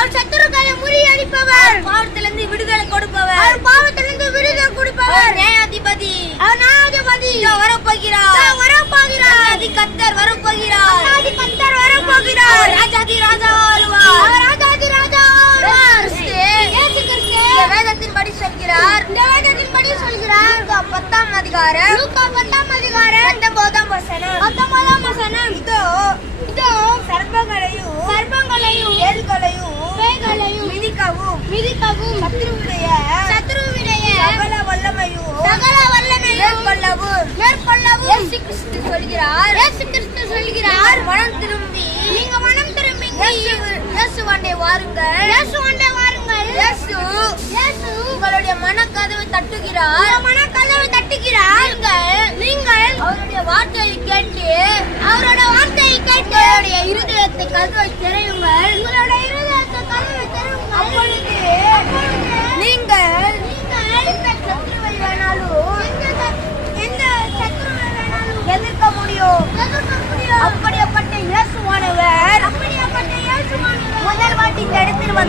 அவர் சத்துருக்களை முறியடிப்பவர் பாவத்திலிருந்து விடுதலை கொடுப்பவர். அவர் பாவத்திலிருந்து விடுதலை கொடுப்பவர். நியாயாதிபதி. அவர் நியாயாதிபதி. வரப்போகிறார். வரப்போகிறார். அநாதி கத்தர் வரப்போகிறார். அநாதி கர்த்தர் வரப்போகிறார். ராஜாதி ராஜா ஆளுவார் அவர் ராஜாதி ராஜா கிறிஸ்து. இந்த வேதத்தின்படி சொல்கிறார். இந்த வேதத்தின்படி சொல்கிறார். லூக்கா பத்தாம் அதிகாரம். பத்தாம் அதிகாரம். பத்தொன்பதாம் வசனம். இயேசு கிறிஸ்து சொல்கிறார். இயேசு கிறிஸ்து சொல்கிறார் மனம் திரும்பி நீங்க மனம் திரும்பி இயேசு இயேசுவாண்டே வாருங்கள். இயேசு வந்தே வாருங்கள். இயேசு இயேசு உங்களுடைய மனக்கதவை தட்டுகிறார். மனக்கதவை தட்டுகிறார். நீங்கள் நீங்கள் அவருடைய வார்த்தையை கேட்டு அவரோட வார்த்தையை கேட்டு உங்களுடைய இருதயத்தை கதவை திரையுங்கள் உங்களோட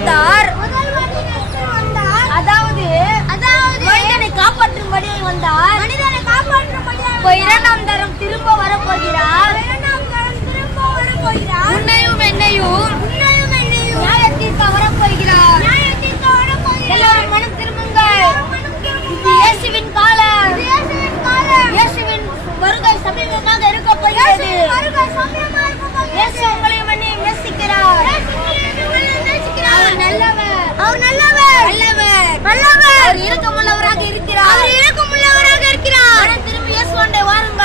வந்தார். அதாவது அதாவது மனிதனை காப்பாற்றும்படி வந்தார் மனிதனை காப்பாற்றும்படியாக இப்போ இரண்டாம் தரம் திரும்ப வரப்போகிறார் இரண்டாம் தரம் திரும்ப வரப்போகிறார். உன்னையும் என்னையும் உன்னையும் என்னையும் வரப்போகிறார். எல்லாரும் மனம் திரும்புங்கள் இது. இயேசுவின் காலம் இயேசுவின் வருகை சமீபமாக இருக்க போகிறது இயேசுவின் வருகை சமீபமாக இருக்கப் போகிறது. அவர் இரக்கமுள்ளவராக இருக்கிறார் அவர் இரக்கமுள்ளவராக இருக்கிறார். திரும்பி இயேசுவாண்டை வாருங்கள்